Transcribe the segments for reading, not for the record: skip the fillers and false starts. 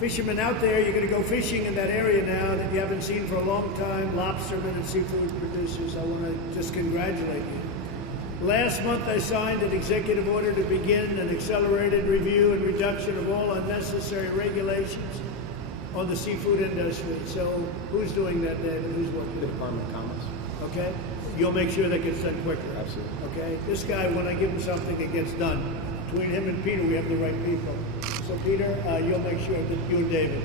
Fishermen out there, you're going to go fishing in that area now that you haven't seen for a long time, lobstermen and seafood producers. I want to just congratulate you. Last month I signed an executive order to begin an accelerated review and reduction of all unnecessary regulations on the seafood industry. So who's doing that, David? Who's working? The Department of Commerce. Okay? You'll make sure that gets done quicker. Absolutely. Okay? This guy, when I give him something, it gets done. Between him and Peter, we have the right people. So Peter, you'll make sure that you and David.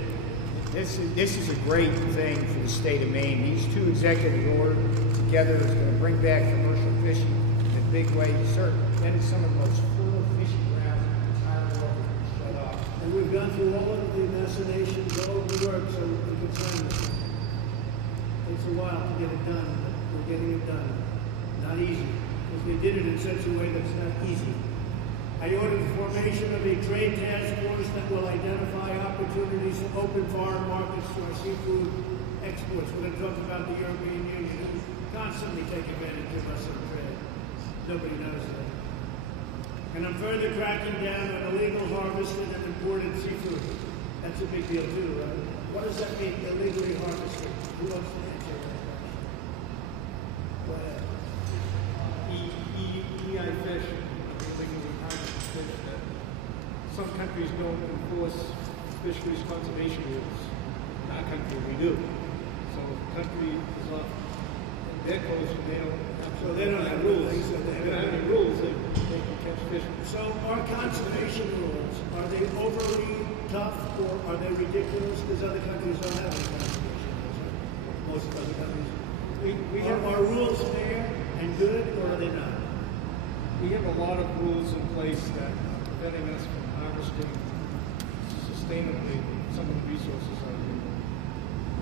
This is a great thing for the state of Maine. These two executive orders together is going to bring back commercial fishing in a big way. That is some of the most fertile fishing grounds in the entire world shut off. And we've gone through all of the machinations, all of the work, so we can sign this. Takes a while to get it done, but we're getting it done. Not easy, because they did it in such a way that's not easy. I ordered the formation of a trade task force that will identify opportunities to open foreign markets to our seafood exports. We're going to talk about the European Union, who constantly take advantage of us in trade. Nobody knows that. And I'm further cracking down on illegal harvested and imported seafood. That's a big deal too, right? What does that mean, illegally harvested? Who wants to answer that question? Go ahead. EI fish, illegally harvested fish, that some countries don't enforce fisheries conservation rules. In our country, we do. So if the country is off their coast and they don't have, So they don't have rules. So they don't have any rules, they can catch fish. So our conservation rules, are they overly tough or are they ridiculous? Because other countries don't have any conservation rules. Right? Most other countries. We have our rules fair and good, or are they not? We have a lot of rules in place that are preventing us from harvesting sustainably some of the resources out here.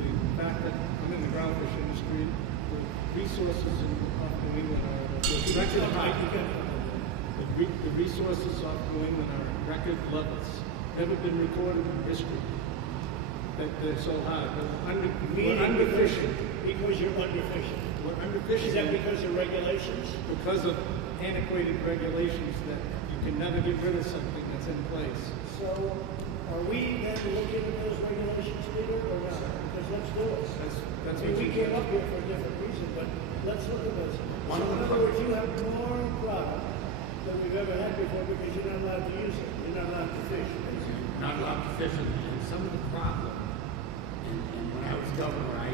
The fact that I'm in the groundfish industry, the resources off New England are record high. The resources off New England are at record levels. Never been recorded in history that they're so high. We're underfishing. Because you're underfishing. We're underfishing. Is that because of regulations? Because of antiquated regulations that you can never get rid of something that's in place. So are we then looking at those regulations, Peter, or not? Because let's do it. That's I mean, what we you came up here for a different reason, but let's look at those. So in other words, you have more product than we've ever had before because you're not allowed to use it. You're not allowed to fish. Not allowed to fish, and some of the problem, and when I was governor, I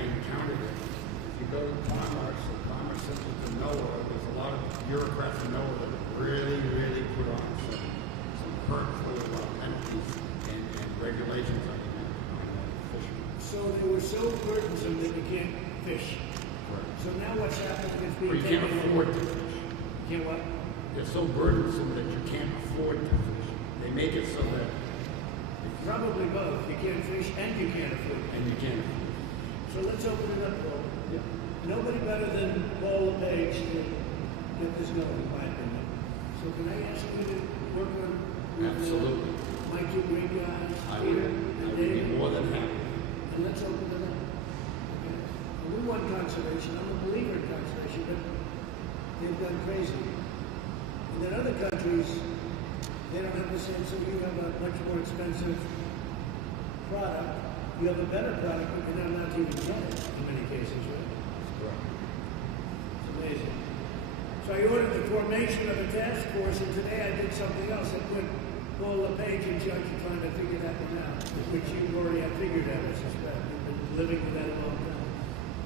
encountered it. If you go to Commerce, or Commerce Central to NOAA, there's a lot of bureaucrats in NOAA that really put on some hurtful penalties and regulations on fishing. So they were so burdensome that you can't fish. Right. So now what's happening is Or being you can't taken afford away. to fish. You can't what? They're so burdensome that you can't afford to fish. They make it so that Probably both. You can't fish and you can't afford it. and you can't. So let's open it up, Paul. Yeah. Nobody better than Paul LePage to get this going, in my opinion. So can I ask you to work on with, Absolutely. my two great guys, I Peter would and be David? more than happy. And let's open it up. Okay? And we want conservation. I'm a believer in conservation, but they've gone crazy. And then other countries, they don't have the same, so you have a much more expensive product. You have a better product, but you're not allowed to even get it in many cases, right? It's amazing. So I ordered the formation of a task force, and today I did something else. I put Paul LePage in charge of trying to figure that one out, which you already have figured out, I suspect. You've been living with that a long time.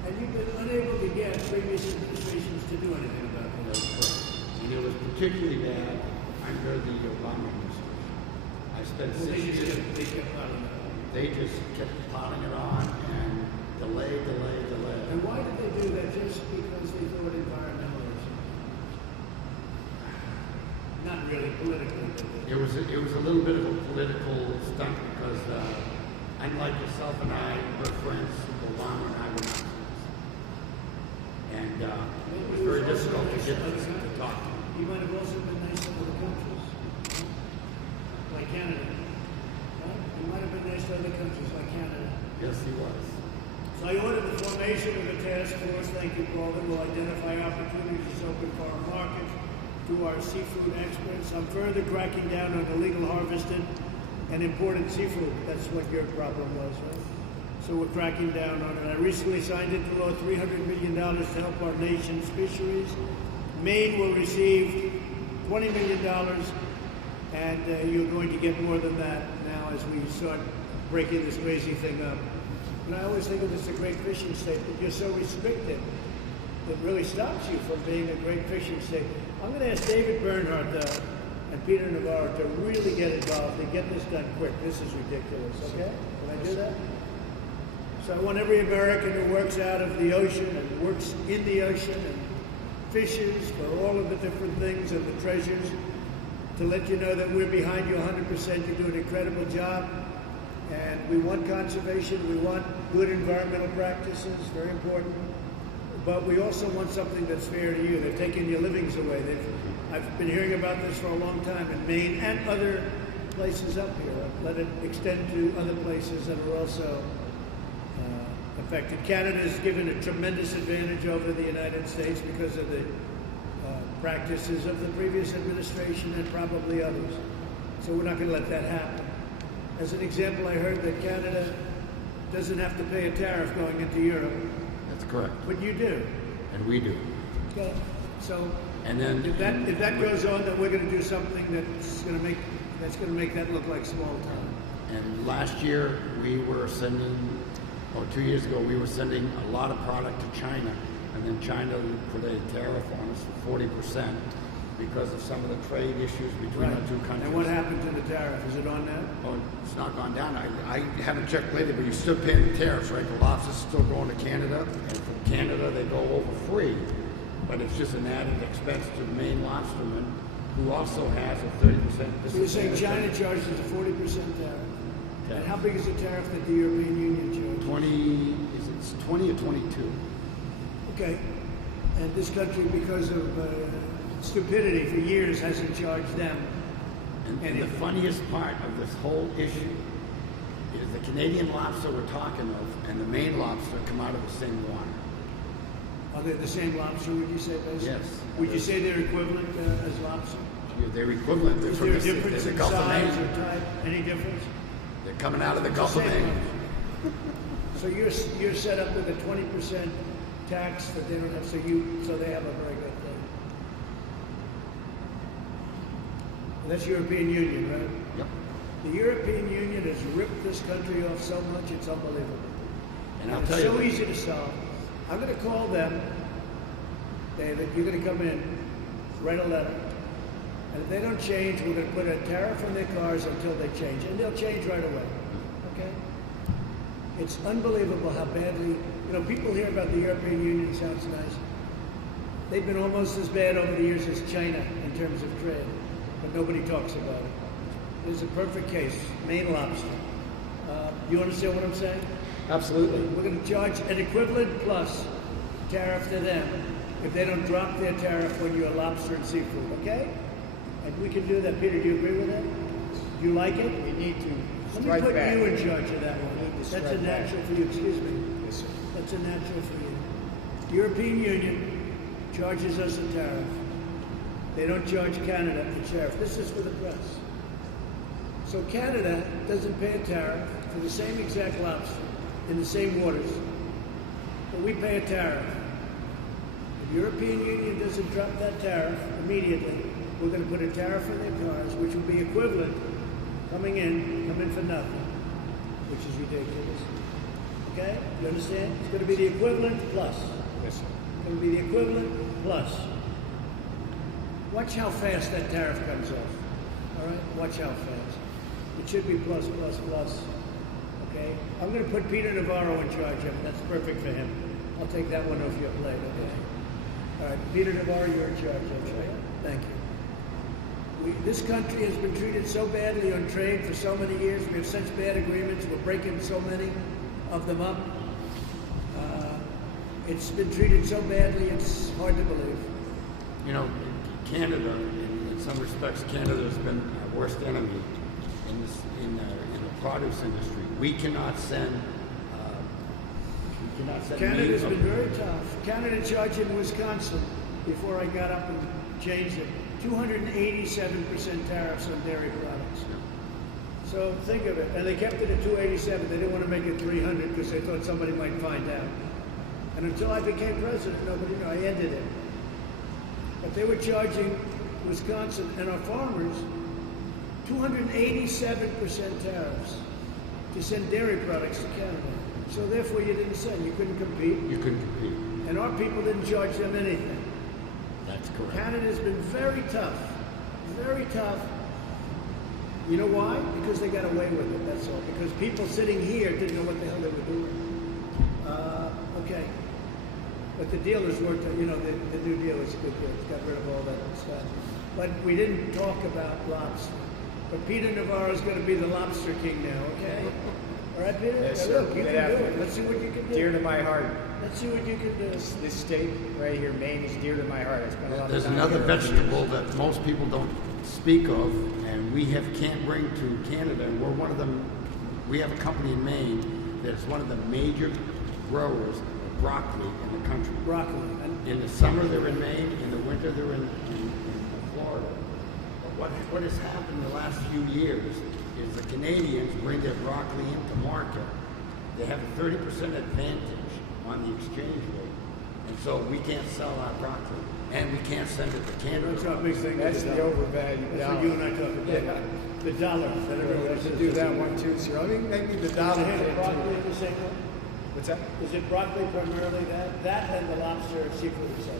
And you've been unable to get previous administrations to do anything about it. That's correct. And it was particularly bad under the Obama administration. I spent Well, 6 years. they kept plowing it on. They just kept piling it on and delay. And why did they do that? Just because they thought environmentalism? Not really politically. It was a little bit of a political stunt because unlike yourself and I, we're friends. Obama and I were not friends, and it was very difficult to get to talk to him. He might have also been nice to other countries, like Canada. Right? He might have been nice to other countries, like Canada. Yes, he was. So I ordered the formation of a task force, thank you, Paul, that will identify opportunities to open foreign markets to our seafood exports. I'm further cracking down on illegal harvested and imported seafood. That's what your problem was, right? So we're cracking down on it. I recently signed into law $300 million to help our nation's fisheries. Maine will receive $20 million, and you're going to get more than that now as we start breaking this crazy thing up. And I always think of this as a great fishing state, but you're so restricted. It really stops you from being a great fishing state. I'm going to ask David Bernhardt and Peter Navarro to really get involved and get this done quick. This is ridiculous, okay? Can I do that? So I want every American who works out of the ocean and works in the ocean and fishes for all of the different things and the treasures to let you know that we're behind you 100%. You do an incredible job. And we want conservation. We want good environmental practices, very important. But we also want something that's fair to you. They're taking your livings away. I've been hearing about this for a long time in Maine and other places up here. Let it extend to other places that are also affected. Canada is given a tremendous advantage over the United States because of the practices of the previous administration and probably others. So we're not going to let that happen. As an example, I heard that Canada doesn't have to pay a tariff going into Europe. That's correct. But you do. And we do. Okay. So And then if that goes on, then we're going to do something that's going to make that look like small town. And last year we were sending, or 2 years ago, we were sending a lot of product to China, and then China put a tariff on us for 40% because of some of the trade issues between the two countries. And what happened to the tariff? Is it on now? Oh, it's not gone down. I haven't checked lately, but you're still paying the tariffs, right? The lobster's still going to Canada, and from Canada they go over free. But it's just an added expense to the Maine lobsterman, who also has a 30% disadvantage. So you're saying China charges a 40% tariff? And how big is the tariff that the European Union charges? 20 or 22. Okay. And this country, because of stupidity for years, hasn't charged them. And the funniest part of this whole issue is the Canadian lobster we're talking of and the Maine lobster come out of the same water. Are they the same lobster, would you say, basically? Yes. Would you say they're equivalent as lobster? They're equivalent. They're Is from there a the difference in Gulf of size Maine. or type? Any difference? They're coming out of the Gulf of Same Maine. lobster. So you're set up with a 20% tax that they don't have, so they have a very good thing. That's European Union, right? Yep. The European Union has ripped this country off so much, it's unbelievable. And I'll It's tell you, so easy to solve. I'm going to call them, David. You're going to come in, write a letter, and if they don't change, we're going to put a tariff on their cars until they change, and they'll change right away. Okay? It's unbelievable how badly, people hear about the European Union, sounds nice. They've been almost as bad over the years as China in terms of trade, but nobody talks about it. This is a perfect case, Maine lobster. You understand what I'm saying? absolutely. We're going to charge an equivalent plus tariff to them if they don't drop their tariff on your lobster and seafood, okay? And we can do that. Peter, do you agree with that? Do you like it? We need to Let me strike put back. you in charge of that one. We need to That's a strike back. natural for you, excuse me. Yes, sir. That's a natural for you. European Union charges us a tariff. They don't charge Canada a tariff. This is for the press. So Canada doesn't pay a tariff for the same exact lobster in the same waters, but we pay a tariff. If the European Union doesn't drop that tariff immediately, we're going to put a tariff on their cars, which will be equivalent, come in for nothing, which is ridiculous. Okay? You understand? It's going to be the equivalent plus. Yes, sir. It's going to be the equivalent plus. Watch how fast that tariff comes off. All right? Watch how fast. It should be plus, plus, plus. Okay? I'm going to put Peter Navarro in charge of it. That's perfect for him. I'll take that one off your plate. Okay? All right. Peter Navarro, you're in charge of it. Right? Thank you. This country has been treated so badly on trade for so many years. We have such bad agreements. We're breaking so many of them up. It's been treated so badly, it's hard to believe. Canada, in some respects, Canada has been our worst enemy in the produce industry. We cannot send. Canada's been very tough. Canada charged in Wisconsin before I got up and changed it. 287% tariffs on dairy products. So think of it, and they kept it at 287. They didn't want to make it 300 because they thought somebody might find out. And until I became president, nobody knew. I ended it. But they were charging Wisconsin and our farmers 287% tariffs to send dairy products to Canada. So therefore you didn't send. You couldn't compete. You couldn't compete. And our people didn't charge them anything. That's correct. Canada's been very tough. Very tough. You know why? Because they got away with it, that's all. Because people sitting here didn't know what the hell they were doing. Okay. But the deal has worked out. You know, the New Deal is a good deal. It's got rid of all that stuff. But we didn't talk about lobster. But Peter Navarro's going to be the lobster king now, okay? All right, Peter? Yes, Now, sir. look, you Good can do it. afternoon. Let's see what you can do. Dear to my heart. Let's see what you can do. This state right here, Maine, is dear to my heart. I spent a lot of There's time another here over the vegetable years. that most people don't speak of, and we can't bring to Canada. And we're one of them. We have a company in Maine that is one of the major growers of broccoli in the country. Broccoli. In the summer, they're in Maine. In the winter, they're in Florida. But what has happened in the last few years is the Canadians bring their broccoli into market. They have a 30% advantage on the exchange rate. And so we can't sell our broccoli. And we can't send it to Canada. That's our big thing. That's the overvalued That's dollar. what you and I talk about. Yeah. The dollar. That We everybody should says do is that a- one too, sir. I mean, maybe the Is dollar it thing broccoli too. the same one? What's that? Is it broccoli primarily that and the lobster and seafood itself?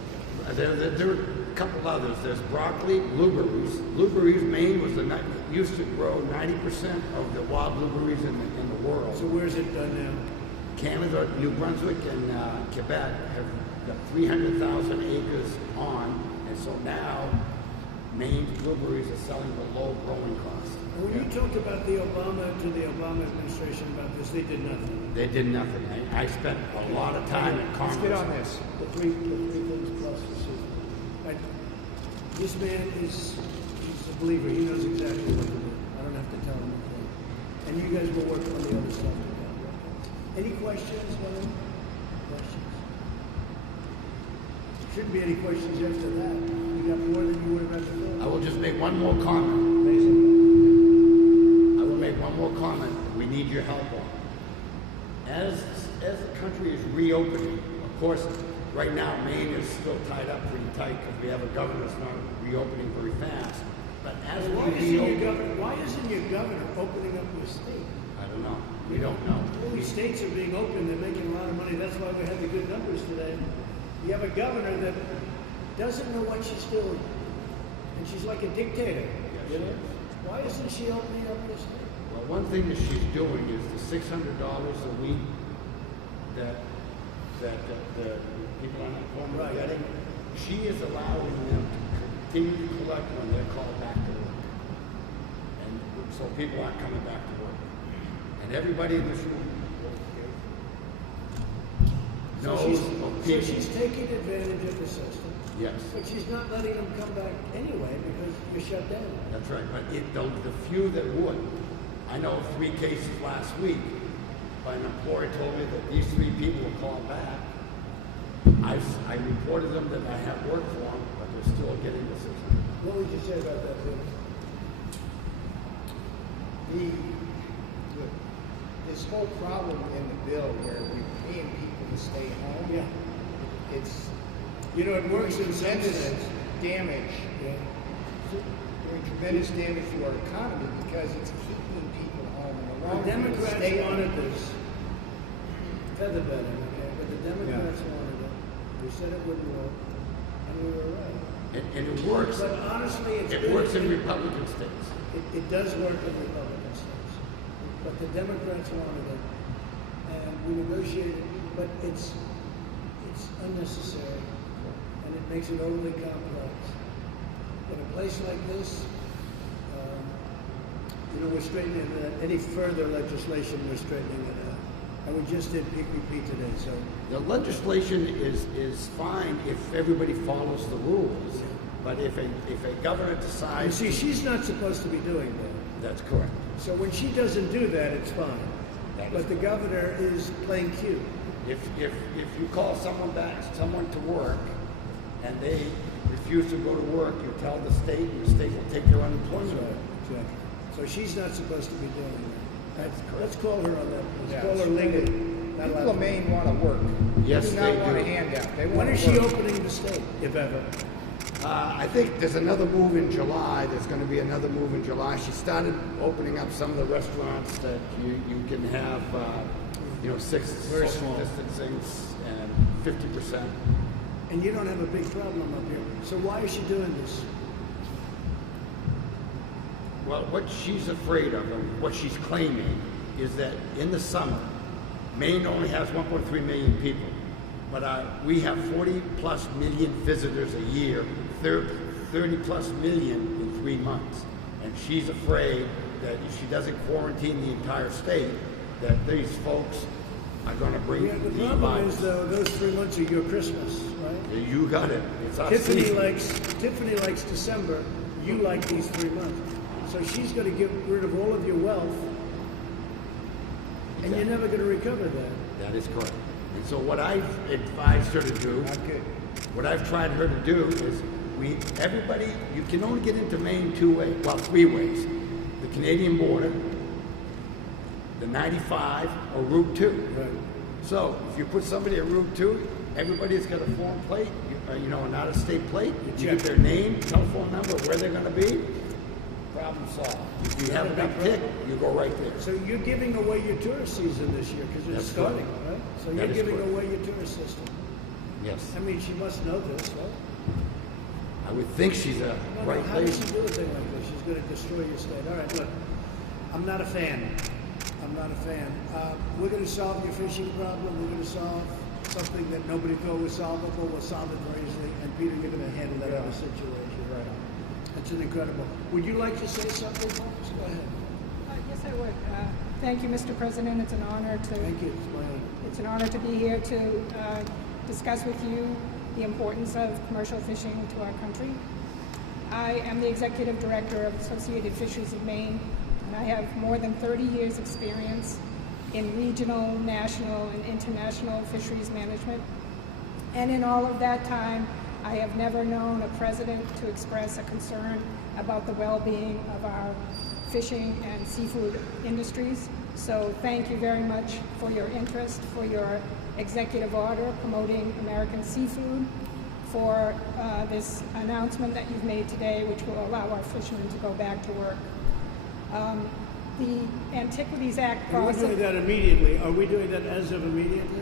There are a couple others. There's broccoli, blueberries. Blueberries, Maine used to grow 90% of the wild blueberries in the world. So where's it done now? Canada, New Brunswick, and Quebec have got 300,000 acres on, and so now Maine's blueberries are selling below growing cost. And when you talked about the Obama administration about this, they did nothing. They did nothing. I spent a lot of time in Let's Congress. get on this. The three things plus the seafood. This man he's a believer. He knows exactly what to do. I don't have to tell him anything. And you guys will work on the other stuff. Any questions, William? Questions? Shouldn't be any questions after that. You got more than you would have had before. I will just make one more comment. Amazing. I will make one more comment. We need your help on. As the country is reopening, of course, right now Maine is still tied up pretty tight because we have a governor that's not reopening very fast. But as we reopen, Why isn't your governor opening up your state? I don't know. We don't know. All these states are being open. They're making a lot of money. That's why we had the good numbers today. You have a governor that doesn't know what she's doing, and she's like a dictator. You know? Why isn't she opening up your state? Well, one thing that she's doing is the $600 a week that the people on unemployment are getting. She is allowing them to continue to collect when they're called back to work, and so people aren't coming back to work. And everybody in this room knows of So people. she's taking advantage of the system, Yes, but she's not letting them come back anyway because you're shut down. that's right. But the few that would, I know of 3 cases last week. But an employer told me that these 3 people were called back. I reported them that I have work for them, but they're still getting the $600. What would you say about that, Peter? This whole problem in the bill where we're paying people to stay home, Yeah. it's You know, it works in some tremendous states. damage, Yeah. doing tremendous damage to our economy because it's keeping people home in the The long run. Democrats Stay home. wanted this feather bedding, okay? But the Democrats wanted it. We said it wouldn't work, and we were right. And it works. But honestly, It works in Republican states. It does work in Republican states. But the Democrats wanted it, and we negotiated, but it's unnecessary, and it makes it overly complex. In a place like this, we're straightening it out. Any further legislation, we're straightening it out. And we just did PPP today, so. The legislation is fine if everybody follows the rules. But if a governor You decides, see, she's not supposed to be doing that. that's correct. So when she doesn't do that, it's fine. That is But the governor is playing cute. If you call someone to work, and they refuse to go to work, you tell the state, and the state will take their unemployment. Exactly. So she's not supposed to be doing that. That's correct. Let's call her on that. Yeah, Let's call her legally. Not People allowed of to. Maine want to work. Yes, They do not they want do. a handout. They When want is to she work. opening the state, if ever? I think there's another move in July. There's going to be another move in July. She started opening up some of the restaurants that you can have, 6 Very social small. distancing and 50%. And you don't have a big problem up here. So why is she doing this? Well, what she's afraid of and what she's claiming is that in the summer, Maine only has 1.3 million people, but we have 40 plus million visitors a year, 30 plus million in 3 months. And she's afraid that if she doesn't quarantine the entire state, that these folks are going to bring Yeah, the the problem virus. is, though, those 3 months are your Christmas, right? You got it. It's our Tiffany season. likes December. You like these 3 months. So she's going to get rid of all of your wealth, and you're never going to recover that. That is correct. And so what I've advised her to do, Not good. what I've tried her to do is everybody, you can only get into Maine 2 ways, well, 3 ways. The Canadian border, the 95, or Route 2. Right. So if you put somebody at Route 2, everybody's got a foreign plate, an out-of-state plate. You get their name, telephone number, where they're going to be. Problem solved. If you have a big tick, you go right there. So you're giving away your tourist season this year because it's That's starting, correct. right? So That you're is giving correct. away your tourist system. Yes. I mean, she must know this, right? I would think she's a No, right how does place. she do a thing like this? She's going to destroy your state. All right, look, I'm not a fan. I'm not a fan. We're going to solve your fishing problem. We're going to solve something that nobody thought was solvable. We'll solve it very easily. And Peter, you're going to handle that other situation. Right on. That's an incredible. Would you like to say something, folks? Go ahead. Yes, I would. Thank you, Mr. President. It's an honor to Thank you. It's my honor. it's an honor to be here to discuss with you the importance of commercial fishing to our country. I am the executive director of Associated Fisheries of Maine, and I have more than 30 years' experience in regional, national, and international fisheries management. And in all of that time, I have never known a president to express a concern about the well-being of our fishing and seafood industries. So thank you very much for your interest, for your executive order promoting American seafood, for this announcement that you've made today, which will allow our fishermen to go back to work. The Antiquities Act And we're process... doing that immediately. Are we doing that as of immediately?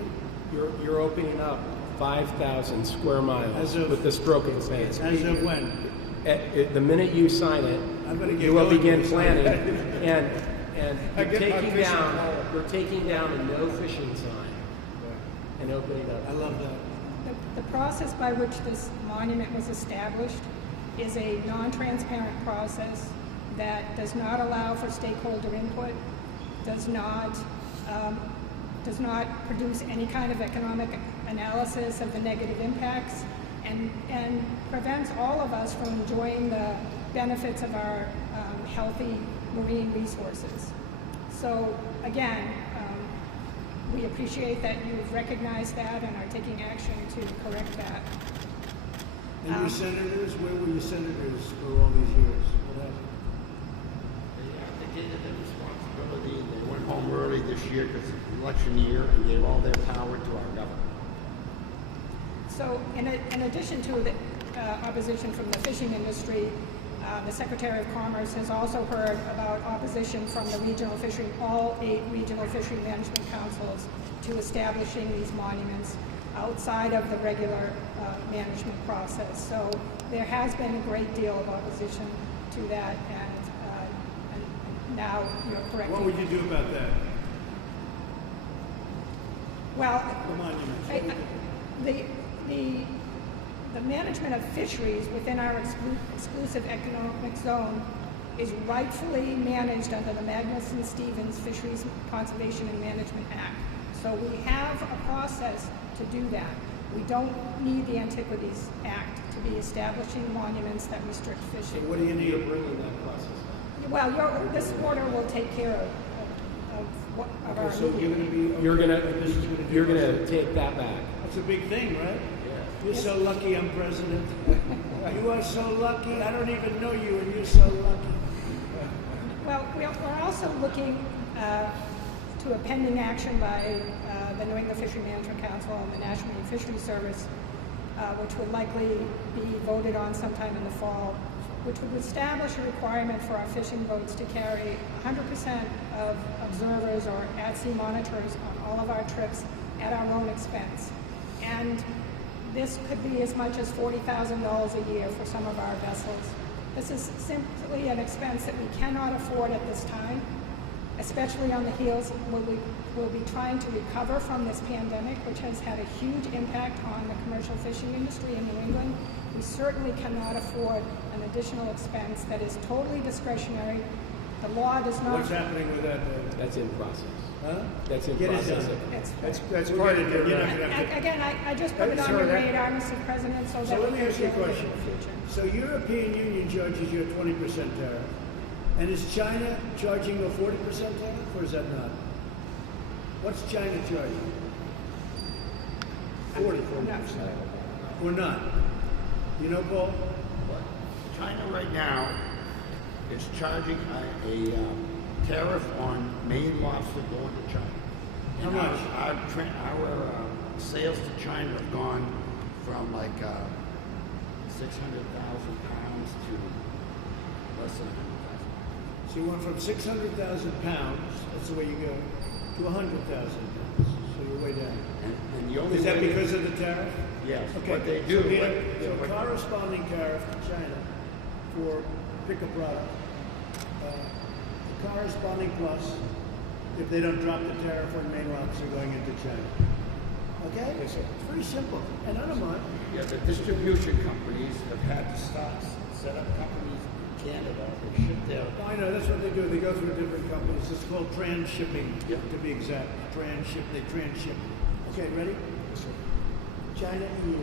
You're opening up 5,000 square miles As of- with the stroke of a pen. As of when? The minute you sign I'm gonna it, get you will going begin when you sign planning, it. and I you're get my taking fishing down, pole. you're taking down a no fishing sign and opening I up. love that. The process by which this monument was established is a non-transparent process that does not allow for stakeholder input, does not produce any kind of economic analysis of the negative impacts, and prevents all of us from enjoying the benefits of our healthy marine resources. So again, we appreciate that you've recognized that and are taking action to correct that. And your senators, where were your senators for all these years? What happened? They abdicated their responsibility. They went home early this year because it's election year and gave all their power to our government. So in addition to the opposition from the fishing industry, the Secretary of Commerce has also heard about opposition from the regional fishery, all 8 regional fishery management councils, to establishing these monuments outside of the regular management process. So there has been a great deal of opposition to that, and now you're correcting. What would you do about that? Well, The monuments. What would you do? the management of fisheries within our exclusive economic zone is rightfully managed under the Magnuson-Stevens Fisheries Conservation and Management Act. So we have a process to do that. We don't need the Antiquities Act to be establishing monuments that restrict So fishing. what do you need? Bringing that process up. Well, this order will take care of our Okay, so you're going to be. You're okay, gonna, this is gonna you're give us- gonna take that back. That's a big thing, right? Yeah. You're so lucky I'm president. You are so lucky. I don't even know you, and you're so lucky. Well, looking to a pending action by the New England Fishery Management Council and the National Marine Fisheries Service, which would likely be voted on sometime in the fall, which would establish a requirement for our fishing boats to carry 100% of observers or at-sea monitors on all of our trips at our own expense. And this could be as much as $40,000 a year for some of our vessels. This is simply an expense that we cannot afford at this time, especially on the heels when we'll be trying to recover from this pandemic, which has had a huge impact on the commercial fishing industry in New England. We certainly cannot afford an additional expense that is totally discretionary. The law does not... What's happening with that? That's in process. Huh? That's in Get it process. done. That's part of You're your. not gonna have to- Again, I just put it on your radar, Mr. President, so that So let we me can ask you a deal with it question. in the future. So European Union charges you a 20% tariff, and is China charging you a 40% tariff, or is that not? What's China charging? 40%. Or not? You know, Paul? China right now is charging a tariff on Maine lobster going to China. How And much? Our sales to China have gone from like 600,000 pounds to less than 100,000. So you went from 600,000 pounds, that's the way you go, to 100,000 pounds. So you're way down. And the only Is that way because of the tariff? Yes. Okay. What they do. So, what- so corresponding tariff to China for pick a product, the corresponding plus if they don't drop the tariff on Maine lobster going into China. Okay? Yes, sir. It's very simple. And I don't mind. Yeah, the distribution companies have had to stop, set up companies in Canada. They ship their I know, that's what they do. They go through different companies. It's called transshipping, Yeah. to be exact. They transship. Okay, ready? Yes, sir. China, EU.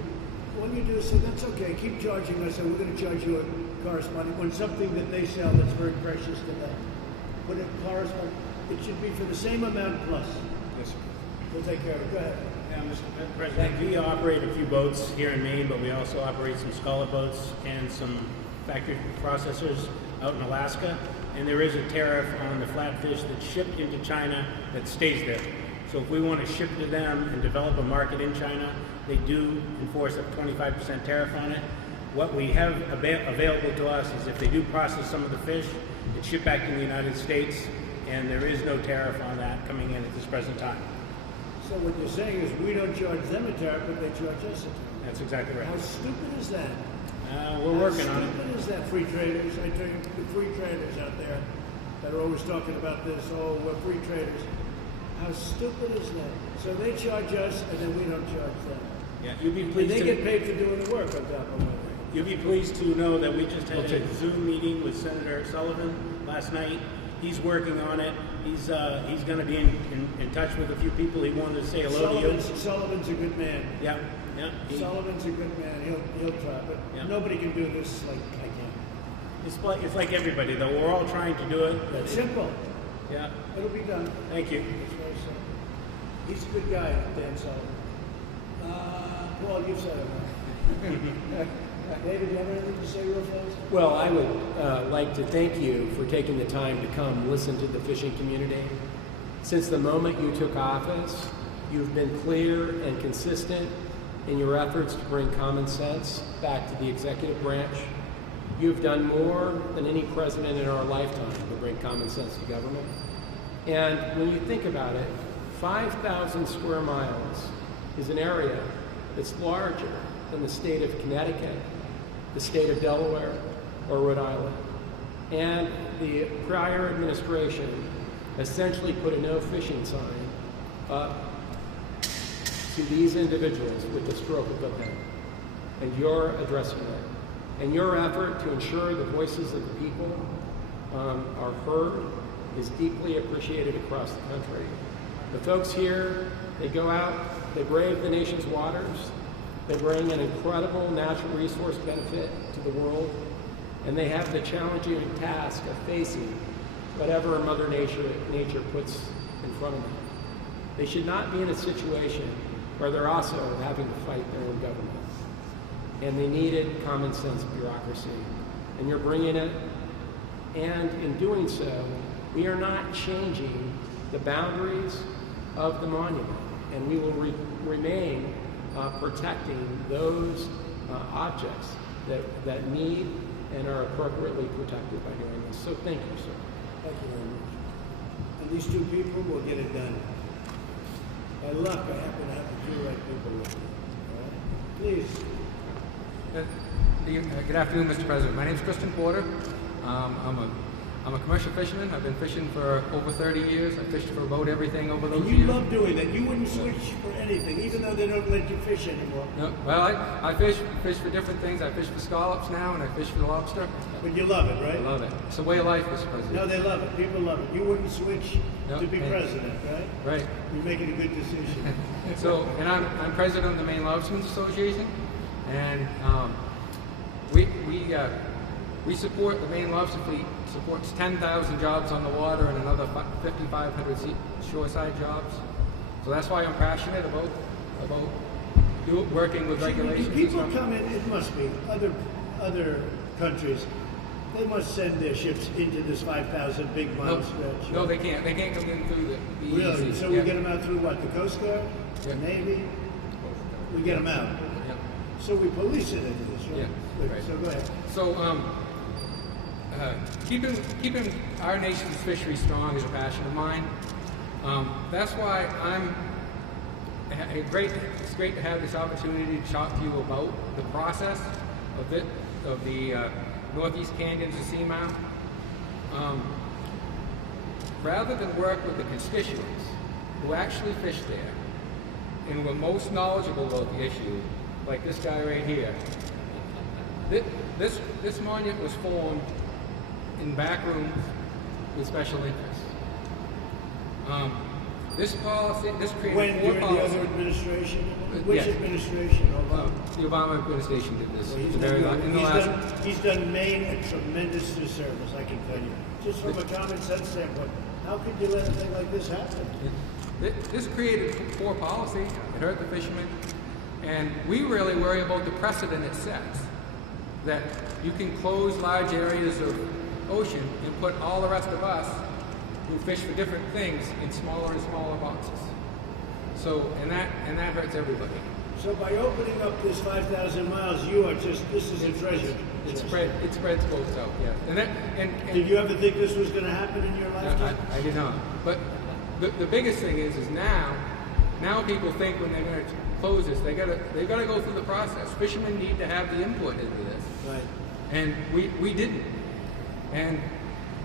What you do is say, that's okay, keep charging us, and we're going to charge you a corresponding on something that they sell that's very precious to them. But it correspond, it should be for the same amount plus. Yes, sir. We'll take care of it. Go ahead. Yeah, Mr. President, we operate a few boats here in Maine, but we also operate some sculler boats and some factory processors out in Alaska. And there is a tariff on the flatfish that's shipped into China that stays there. So if we want to ship to them and develop a market in China, they do enforce a 25% tariff on it. What we have available to us is if they do process some of the fish, it's shipped back to the United States, and there is no tariff on that coming in at this present time. So what you're saying is we don't charge them a tariff, but they charge us a tariff. That's exactly right. How stupid is that? We're working on it. How stupid is that, free traders? I tell you, the free traders out there that are always talking about this, oh, we're free traders. How stupid is that? So they charge us, and then we don't charge them. Yeah, you'd be And pleased they to, get paid for doing the work on top of it. you'd be pleased to know that we just had a Zoom meeting with Senator Sullivan last night. He's working on it. He's going to be in touch with a few people. He wanted to say hello to you. Sullivan's a good man. Yeah, yeah. Sullivan's a good man. He'll try, but Yeah. nobody can do this like I can. It's like everybody, though. We're all trying to do it. But It's simple. yeah, It'll be done. thank you. It's very simple. He's a good guy, Dan Sullivan. Paul, you said it. David, you have anything to say real fast? Well, I would like to thank you for taking the time to come listen to the fishing community. Since the moment you took office, you've been clear and consistent in your efforts to bring common sense back to the executive branch. You've done more than any president in our lifetime to bring common sense to government. And when you think about it, 5,000 square miles is an area that's larger than the state of Connecticut, the state of Delaware, or Rhode Island. And the prior administration essentially put a no fishing sign up to these individuals with the stroke of a pen. And you're addressing that. And your effort to ensure the voices of the people are heard is deeply appreciated across the country. The folks here, they go out, they brave the nation's waters, they bring an incredible natural resource benefit to the world, and they have the challenging task of facing whatever Mother Nature puts in front of them. They should not be in a situation where they're also having to fight their own government. And they needed common sense bureaucracy. And you're bringing it, and in doing so, We are not changing the boundaries of the monument, and we will remain protecting those objects that need and are appropriately protected by doing this. So thank you, sir. Thank you very much. And these two people will get it done. By luck, I happen to have the two right people with me. All right? Please. Good afternoon, Mr. President. My name is Christian Porter. I'm a commercial fisherman. I've been fishing for over 30 years. I fished for about everything over those And you years. love doing that. You wouldn't switch for anything, even though they don't let you fish anymore. No, well, I fish for different things. I fish for scallops now, and I fish for lobster. But you love it, right? I love it. It's a way of life, Mr. President. No, they love it. People love it. You wouldn't switch No, to be and- president, right? Right. You're making a good decision. So, and I'm president of the Maine Lobstermen's Association, and we support the Maine Lobster Fleet. Supports 10,000 jobs on the water and another 5,500 shoreside jobs. So that's why I'm passionate about working with regulations. People and stuff. come in. It must be other countries. They must send their ships into this 5,000 big mile stretch. No, they can't. They can't come in through the Really? EEZ. So Yeah. we get them out through what? The Coast Guard? Yeah. The Navy? We get them out. Yeah. So we police it into this, right? Yeah. Good. Right. So go ahead. So, keeping our nation's fishery strong is a passion of mine. That's why it's great to have this opportunity to talk to you about the process of the Northeast Canyons of Seamount. Rather than work with the constituents who actually fish there and were most knowledgeable about the issue, like this guy right here, this monument was formed in back rooms with special interests. This created When, four during the policies. other administration? Which Yes. administration? The Obama administration did this. Well, he's, The very la- in the last, he's done Maine a tremendous disservice, I can tell you. Just from a common sense standpoint, how could you let a thing like this happen? This created poor policy. It hurt the fishermen. And we really worry about the precedent it sets. That you can close large areas of ocean and put all the rest of us who fish for different things in smaller and smaller boxes. So, and that hurts everybody. So by opening up this 5,000 miles, this is a treasure. It spreads both out, yeah. Did you ever think this was going to happen in your lifetime? I did not. But the biggest thing is now people think when they're going to close this, they've got to go through the process. Fishermen need to have the input into this, Right. and we didn't. And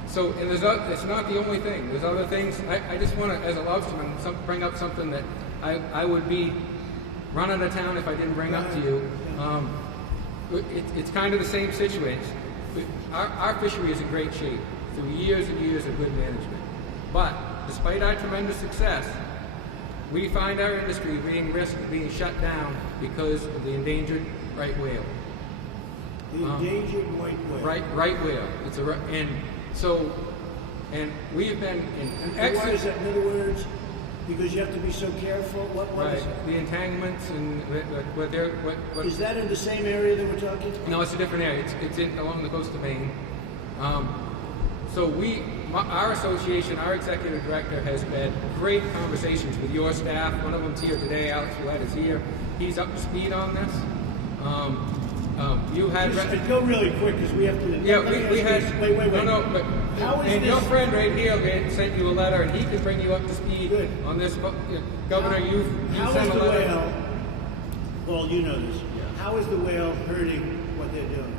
so, and it's not the only thing. There's other things. I just want to, as a lobsterman, bring up something that I would be running to town if I didn't bring up to you. It's kind of the same situation. Our fishery is in great shape through years and years of good management. But despite our tremendous success, we find our industry being risked of being shut down because of the endangered right whale. The endangered white whale. Right whale. And we have been in And why is that? In other words, because you have to be so careful? What right, is it? the entanglements and what Is that in the same area that we're talking about? no, it's a different area. It's along the coast of Maine. So our association, our executive director has had great conversations with your staff. One of them's here today. Alex Willett is here. He's up to speed on this. You had Just go really quick because we have to. yeah, let me we ask had you this. Wait. no, but How is and your this- friend right here sent you a letter, and he can bring you up to speed Good. on this. Governor, you How is sent a the letter. whale? Well, you know this. How is the whale hurting what they're doing?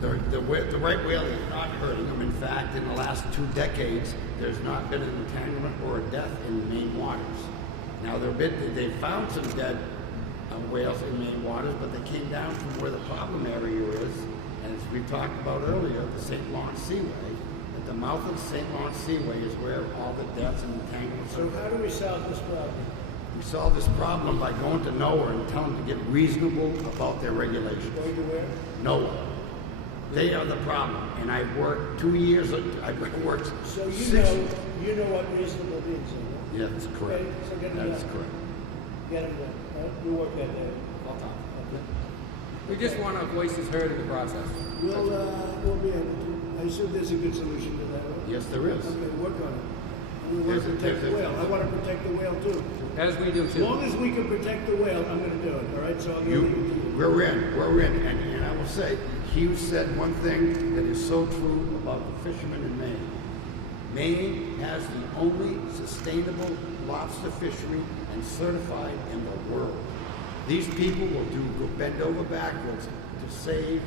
The right whale is not hurting them. In fact, in the last 2 decades, there's not been an entanglement or a death in Maine waters. Now, they found some dead whales in Maine waters, but they came down from where the problem area is, and as we talked about earlier, the St. Lawrence Seaway. At the mouth of the St. Lawrence Seaway is where all the deaths and entanglements So are. how do we solve this problem? We solve this problem by going to NOAA and telling them to get reasonable about their regulations. Going to where? NOAA. They are the problem. And I've worked 2 years, I've worked So six. you know what reasonable means, right? Yeah, that's correct. Okay, so get them That is done. correct. Get them done. Right? You work that day. I'll talk. Okay. We just want our voices heard in the process. We'll be able to. I assume there's a good solution to that, right? Yes, there is. Okay, work on it. We want to protect the whale. I want to protect the whale too. As we do As too. long as we can protect the whale, I'm going to do it. All right, so I'm going to leave it to you. We're in, and I will say, Hugh said one thing that is so true about the fishermen in Maine. Maine has the only sustainable lobster fishery and certified in the world. These people will go bend over backwards to save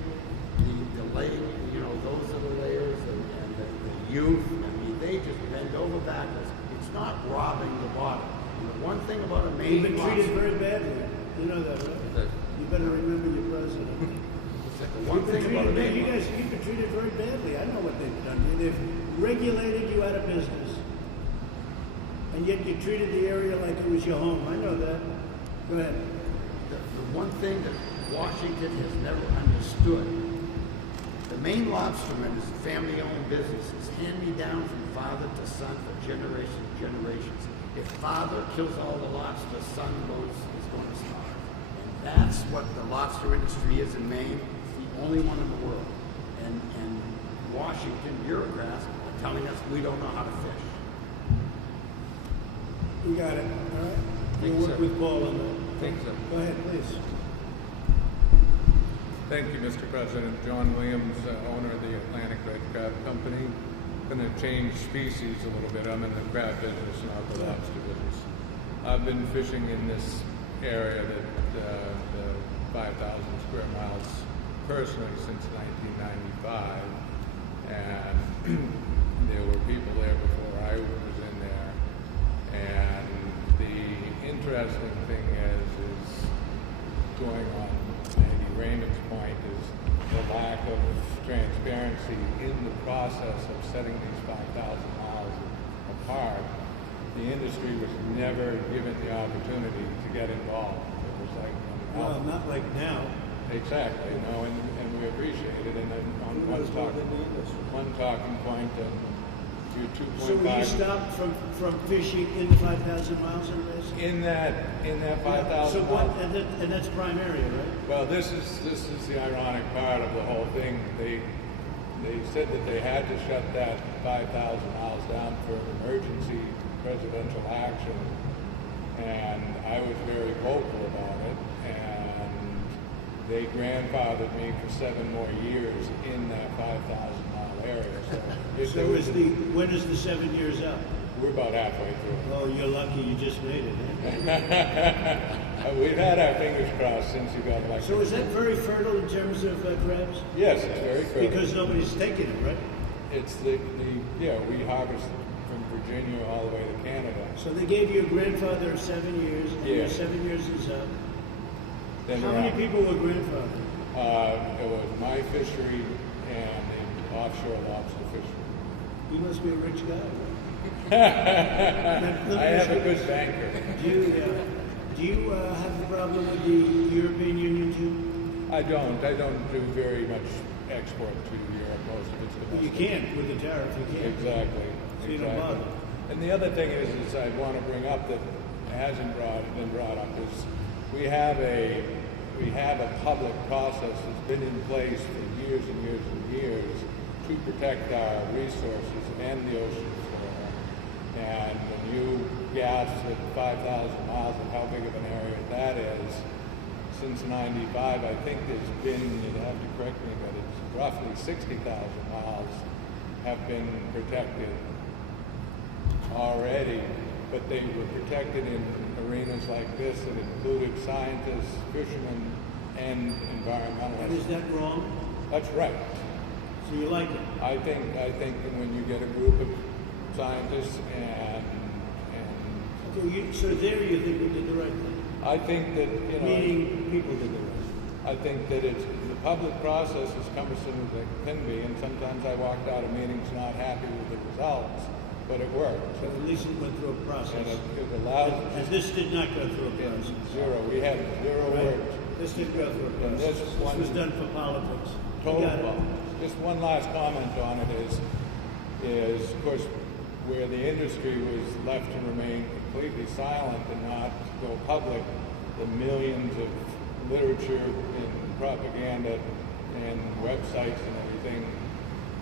the lay, those are the layers and the youth. I mean, they just bend over backwards. It's not robbing the bottom. And the one thing about a Maine You've been treated lobster, very badly. You know that, right? You better remember your president. the one thing about a Maine You guys, you've been treated very badly. I know what they've done. They've regulated you out of business. And yet you treated the area like it was your home. I know that. Go ahead. the one thing that Washington has never understood, the Maine lobsterman is a family-owned business. It's hand-me-down from father to son for generations. If father kills all the lobster, son is going to starve. And that's what the lobster industry is in Maine. It's the only one in the world. And Washington bureaucrats are telling us we don't know how to fish. We got it. All right. Thank We'll you, work sir. with Paul on that. Thanks, sir. Go ahead, please. Thank you, Mr. President. John Williams, owner of the Atlantic Red Crab Company. Going to change species a little bit. I'm in the crab business, not the lobster business. I've been fishing in this area, the 5,000 square miles, personally since 1995. And there were people there before I was in there. And the interesting thing is going on Andy Raymond's point is the lack of transparency in the process of setting these 5,000 miles apart. The industry was never given the opportunity to get involved. It was like, Well, not like now. exactly, no, and we appreciate it. And then on one talking point, your 2.5. So will you stop from fishing in the 5,000 miles in this? in that 5,000 So what? miles. And that's prime area, right? Well, this is the ironic part of the whole thing. They said that they had to shut that 5,000 miles down for emergency presidential action, and I was very vocal about it. And they grandfathered me for 7 more years in that 5,000-mile area. So if there was when is the 7 years up? we're about halfway through. Oh, you're lucky you just made it. Eh? We've had our fingers crossed since you got elected. So is that very fertile in terms of crabs? Yes, it's very fertile. Because nobody's taking it, right? It's we harvest from Virginia all the way to Canada. So they gave you a grandfather of 7 years, and your Yeah. 7 years is up. Then How many people were grandfathered? It was my fishery and the offshore lobster fishery. You must be a rich guy. I have a good banker. Do you have a problem with the European Union too? I don't do very much export to Europe. Most of it's Well, you domestic. can't with the tariff. You can't. Exactly. So you don't bother. And the other thing is I want to bring up that hasn't been brought up is we have a public process that's been in place for years and years and years to protect our resources and the ocean floor. And when you gasp at 5,000 miles and how big of an area that is, since 95, I think there's been, you'd have to correct me, but it's roughly 60,000 miles have been protected already, but they were protected in arenas like this that included scientists, fishermen, and And environmentalists. is that wrong? That's right. So you like it? I think that when you get a group of scientists and So there you think we did the right thing? I think that, Meaning people did the right thing. I think that the public process is cumbersome as it can be, and sometimes I walked out of meetings not happy with the results, but it worked. But at least it went through a process. And it allowed And this did not go through a process. zero. We had zero Right? words. This didn't go through a And process. this This one- was done for politics. You Total got it. problems. Just one last comment on it is of course where the industry was left to remain completely silent and not go public, the millions of literature and propaganda and websites and everything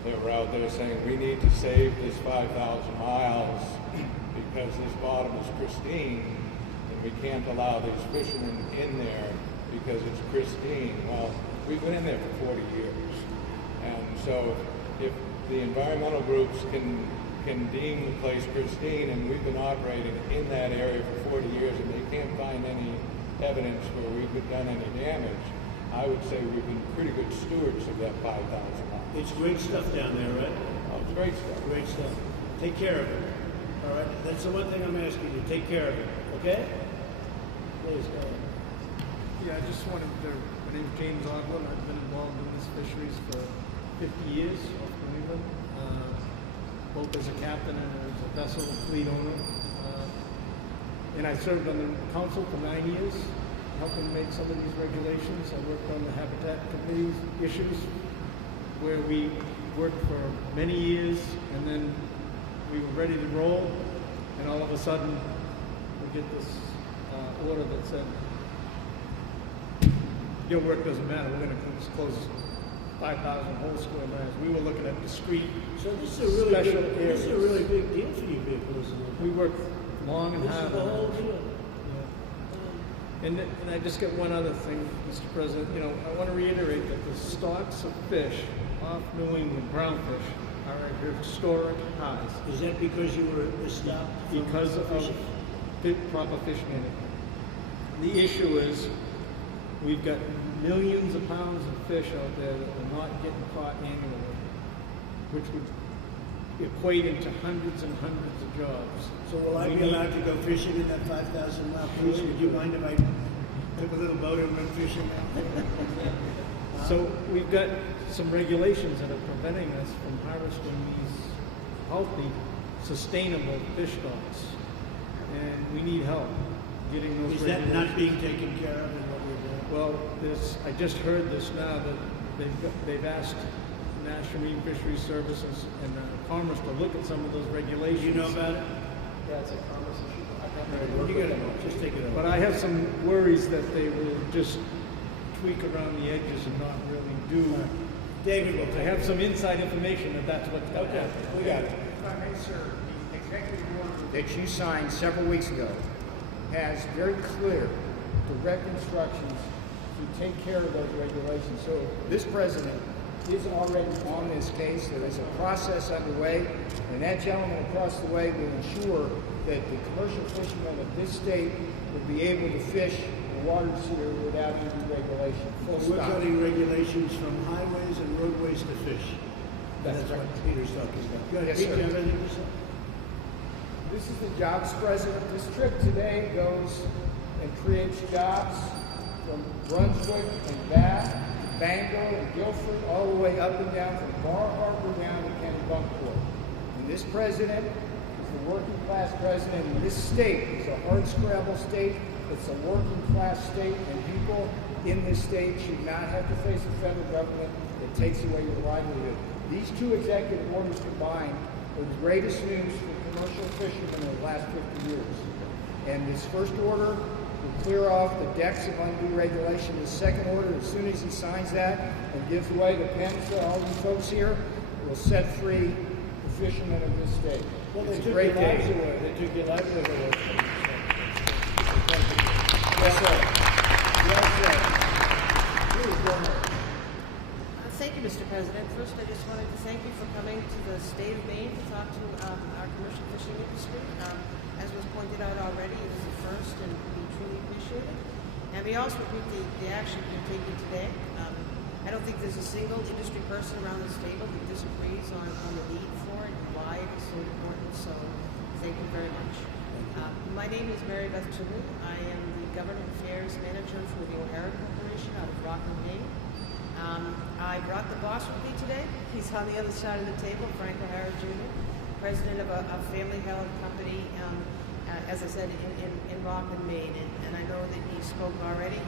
that were out there saying we need to save this 5,000 miles because this bottom is pristine and we can't allow these fishermen in there because it's pristine. Well, we've been in there for 40 years. And so if the environmental groups can deem the place pristine, and we've been operating in that area for 40 years and they can't find any evidence where we've done any damage, I would say we've been pretty good stewards of that 5,000 miles. It's great stuff down there, right? Oh, it's great stuff. Great stuff. Take care of it. All right? That's the one thing I'm asking you. Take care of it. Okay? Please go ahead. Yeah, I just wanted to, my name's James Ogland. I've been involved in this fisheries for 50 years off New England, both as a captain and as a vessel fleet owner. And I served on the council for 9 years, helping make some of these regulations. I worked on the Habitat Committee's issues, where we worked for many years, and then we were ready to roll, and all of a sudden, we get this order that said, your work doesn't matter, we're going to close 5,000 whole square miles. We were looking at discrete, So this is a really special big, areas. this is a really big deal for you people, isn't it? We work long and This is hard the on whole it. deal. And I just got one other thing, Mr. President. You know, I want to reiterate that the stocks of fish off New England, brown fish, are at historic highs Is that because you were stopped from because of fishing? proper fish management. The issue is we've got millions of pounds of fish out there that are not getting caught annually, which would equate into hundreds and hundreds of jobs. So will I We be need- allowed to go fishing in that 5,000 mile cruise? Would you mind if I took a little boat and went fishing? So we've got some regulations that are preventing us from harvesting these healthy, sustainable fish stocks. And we need help getting those Is that regulations. not being taken care of in what we're doing? Well, I just heard this now that they've asked National Marine Fisheries Services and Commerce to look at some of those regulations. Do you know about it? Yeah, it's a Commerce issue. What are you gonna just take it over? But I have some worries that they will just tweak around the edges and not really do. David will I take have it. some inside information that that's what's going to Okay, happen. we got it. If I may, sir, the executive order that you signed several weeks ago has very clear, direct instructions to take care of those regulations. So this president is already on this case. There is a process underway, and that gentleman across the way will ensure that the commercial fishermen of this state will be able to fish the waters here without any regulation. Full We're stop. cutting regulations from highways and roadways to fish. That's That's what Peter's talking about. Go ahead, Yes, Pete, sir. you have anything to say? This is the jobs president. This trip today goes and creates jobs from Brunswick and Bath, to Bangor and Guilford, all the way up and down from Bar Harbor down to Kennebunkport. And this president is the working class president. And this state is a hard scrabble state. It's a working class state, and people in this state should not have to face a federal government that takes away your livelihood. These two executive orders combined are the greatest news for commercial fishermen in the last 50 years. And this first order will clear off the decks of undue regulation. The second order, as soon as he signs that and gives away the pens to all you folks here, will set free the fishermen of this state. Well, they It's a took great your lives day. away. They took your livelihood away. Yes, sir. Yes, sir. Please go ahead. Thank you, Mr. President. First, I just wanted to thank you for coming to the state of Maine to talk to our commercial fishing industry. As was pointed out already, it is a first, and we truly appreciate it. And we also appreciate the action you're taking today. I don't think there's a single industry person around this table who disagrees on the need for it and why it is so important. So, thank you very much. My name is Mary Beth Tulu. I am the Government Affairs Manager for the O'Hara Corporation out of Rockland, Maine. I brought the boss with me today. He's on the other side of the table, Frank O'Hara Jr., president of a family-held company, as I said, in Rockland, Maine. And I know that he spoke already.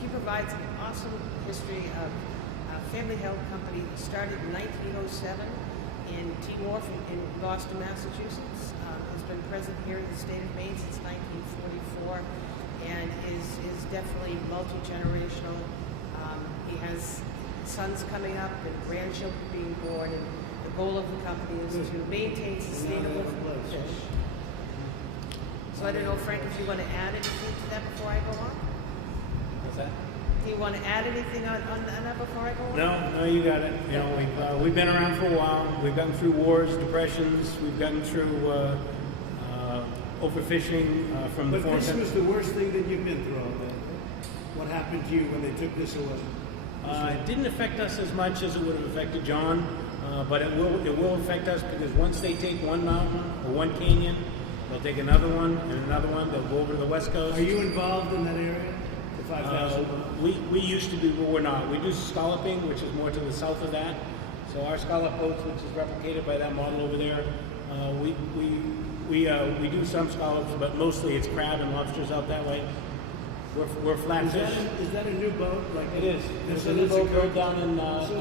He provides an awesome history of a family-held company that started in 1907 in T. Wharf in Boston, Massachusetts. Has been present here in the state of Maine since 1944 and is definitely multi-generational. He has sons coming up and grandchildren being born, and the goal of the company is to maintain sustainable fish. So I don't know, Frank, if you want to add anything to that before I go on? What's that? Do you want to add anything on that before I go on? No, you got it. You know, we've been around for a while. We've gotten through wars, depressions. We've gotten through overfishing from the But foreign this countries. was the worst thing that you've been through, okay? What happened to you when they took this away? It didn't affect us as much as it would have affected John, but it will affect us because once they take one mountain or one canyon, they'll take another one and another one. They'll go over to the west coast. Are you involved in that area? The 5,000? We used to be, but we're not. We do scalloping, which is more to the south of that. So our scallop boats, which is replicated by that model over there, we do some scallops, but mostly it's crab and lobsters out that way. We're flatfish. Is that a new boat? Like It is. There's There's a new boat built down in So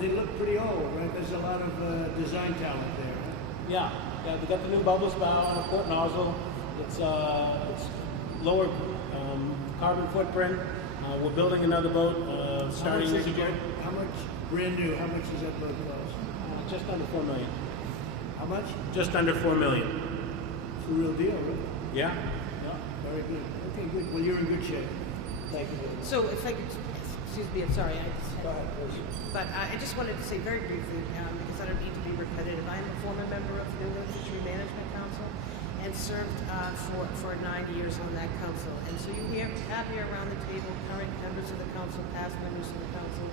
they look pretty old, right? There's a lot of design talent there. Right? Yeah, we got the new bubbles bow and a port nozzle. It's lower carbon footprint. We're building another boat starting this year. How much, brand new, how much does that boat cost? Just under $4 million. How much? Just under $4 million. It's a real deal, right? Yeah. Very good. Okay, good. Well, you're in good shape. Thank you. So if I could, excuse me, I'm sorry. Go ahead, please. But I just wanted to say very briefly, because I don't need to be repetitive, I'm a former member of the New England Fishery Management Council and served for 9 years on that council. And so you have here around the table current members of the council, past members of the council.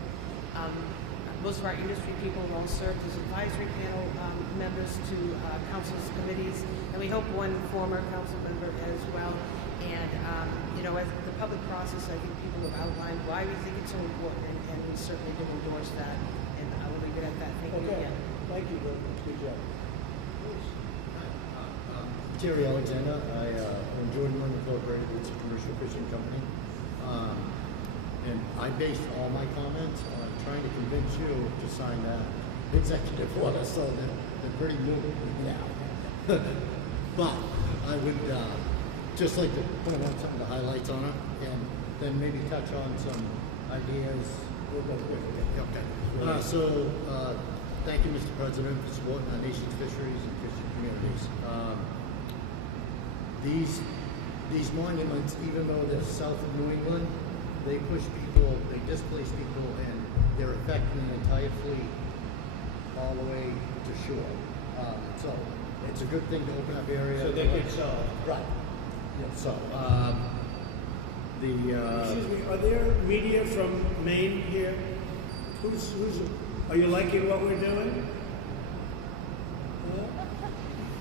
Most of our industry people have all served as advisory panel members to council's committees, and we hope one former council member as well. And as the public process, I think people have outlined why we think it's so important, and we certainly do endorse that. And I will leave it at that. Thank you again. Thank you. Good job. Terry Alexander. I own Jordan Lynn Incorporated. It's a commercial fishing company. And I based all my comments on trying to convince you to sign that executive order, so they're pretty moving now. But I would just like to point out some of the highlights on it, and then maybe touch on some ideas. Okay. Thank you, Mr. President, for supporting our nation's fisheries and fishing communities. These monuments, even though they're south of New England, they push people, they displace people, and they're affecting the entire fleet all the way to shore. So it's a good thing to open up areas. So they get solved. Right. Yeah, so, Excuse me, are there media from Maine here? Are you liking what we're doing?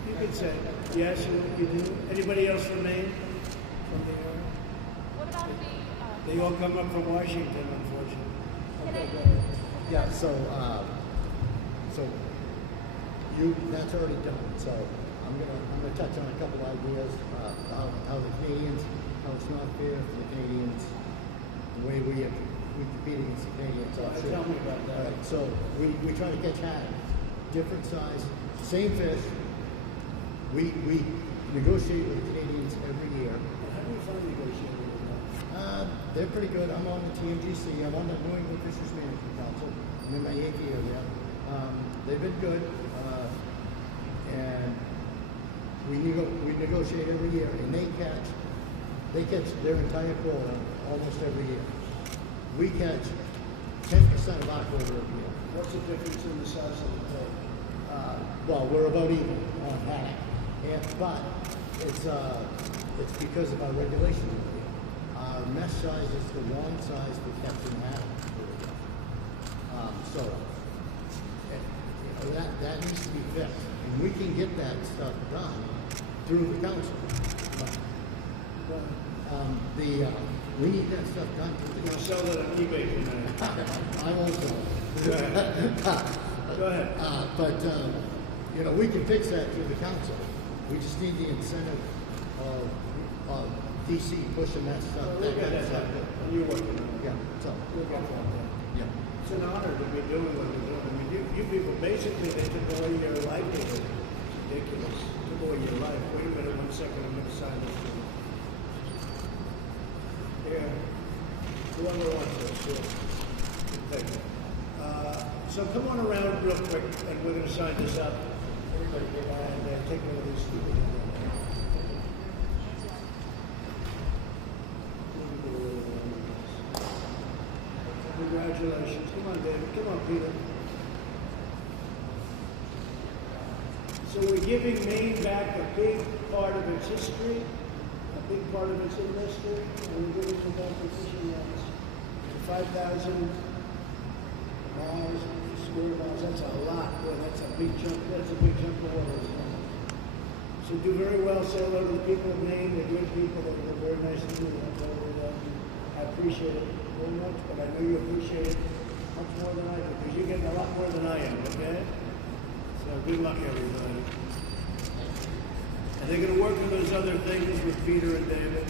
You could say yes, you do. Anybody else from Maine? From the area? What about They all come up from Washington, unfortunately. Okay, go ahead. yeah, so that's already done. So I'm gonna touch on a couple ideas, how the Canadians, how it's not fair for the Canadians, the way we compete against the Canadians offshore. Tell me about that. All right, so we try to catch haddock, different size, same fish. We negotiate with the Canadians every year. How do you find negotiating with them? They're pretty good. I'm on the TMGC. I'm on the New England Fisheries Management Council. I'm in my 8th year there. They've been good, and we negotiate every year, and they catch their entire quota almost every year. We catch 10% of our quota every year. What's the difference in the size of the boat? Well, we're about even on haddock, but it's because of our regulations over here. Our mesh size is the wrong size for catching haddock. So that needs to be fixed, and we can get that stuff done through the council. We need that stuff done through the council. Sell it on eBay tonight. I won't sell it. Go ahead. Go ahead. But we can fix that through the council. We just need the incentive of DC pushing that stuff. We'll get that. You're working on it. Yeah. So We'll get that. yeah. It's an honor to be doing what we're doing. I mean, you people, basically, they took away your livelihood. It's ridiculous. Took away your life. Wait a minute, 1 second, I'm going to sign this thing. Here. Whoever wants this, sure. Thank you. So come on around real quick, and we're going to sign this up. Everybody get out and take one of these through. Congratulations. Come on, David. Come on, Peter. So we're giving Maine back a big part of its history, a big part of its industry, and we're giving it back to fishing rights. 5,000 miles, square miles, that's a lot. Boy, that's a big chunk. That's a big chunk of water. So do very well. Say hello to the people of Maine. They're good people. They're very nice to me. I appreciate it very much, but I know you appreciate it much more than I do, because you're getting a lot more than I am, okay? So good luck, everybody. And they're going to work on those other things with Peter and David.